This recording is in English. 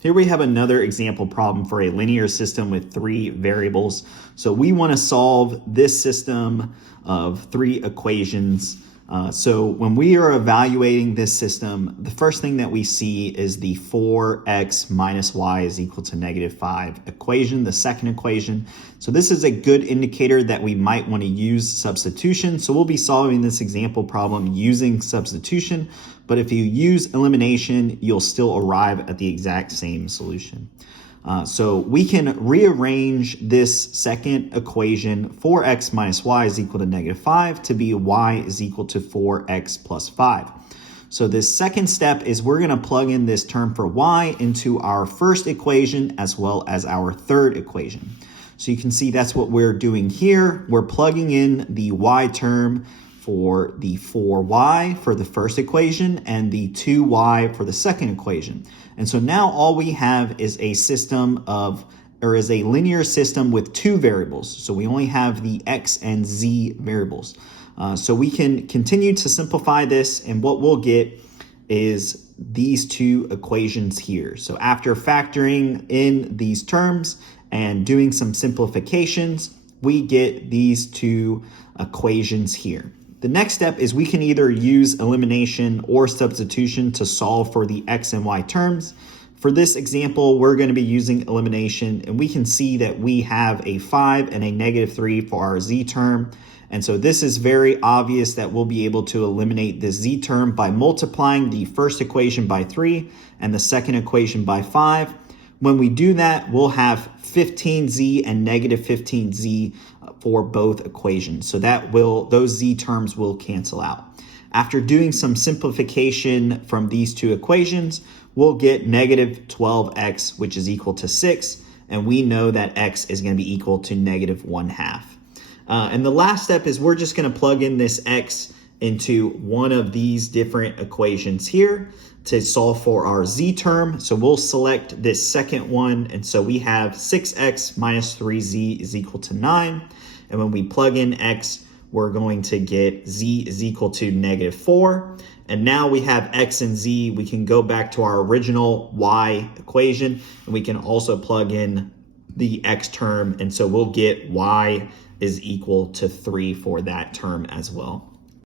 Here we have another example problem for a linear system with 3 variables. So we want to solve this system of 3 equations. So when we are evaluating this system, the first thing that we see is the 4x minus y is equal to -5 equation, the second equation. So this is a good indicator that we might want to use substitution. So we'll be solving this example problem using substitution, but if you use elimination, you'll still arrive at the exact same solution. So we can rearrange this second equation, 4x minus y is equal to -5, to be y is equal to 4x plus 5. So this second step is we're going to plug in this term for y into our first equation as well as our third equation. So you can see that's what we're doing here. We're plugging in the y term for the 4y for the first equation and the 2y for the second equation. And so now all we have is a system of, or is a linear system with 2 variables. So we only have the x and z variables. So we can continue to simplify this, and what we'll get is these 2 equations here. So after factoring in these terms and doing some simplifications, we get these 2 equations here. The next step is we can either use elimination or substitution to solve for the x and y terms. For this example, we're going to be using elimination, and we can see that we have a 5 and a -3 for our z term. And so this is very obvious that we'll be able to eliminate this z term by multiplying the first equation by 3 and the second equation by 5. When we do that, we'll have 15z and -15z for both equations. So those z terms will cancel out. After doing some simplification from these 2 equations, we'll get -12x, which is equal to 6, and we know that x is going to be equal to -1/2. And the last step is we're just going to plug in this x into one of these different equations here to solve for our z term. So we'll select this second one, and so we have 6x minus 3z is equal to 9. And when we plug in x, we're going to get z is equal to -4. And now we have x and z. We can go back to our original y equation, and we can also plug in the x term. And so we'll get y is equal to 3 for that term as well.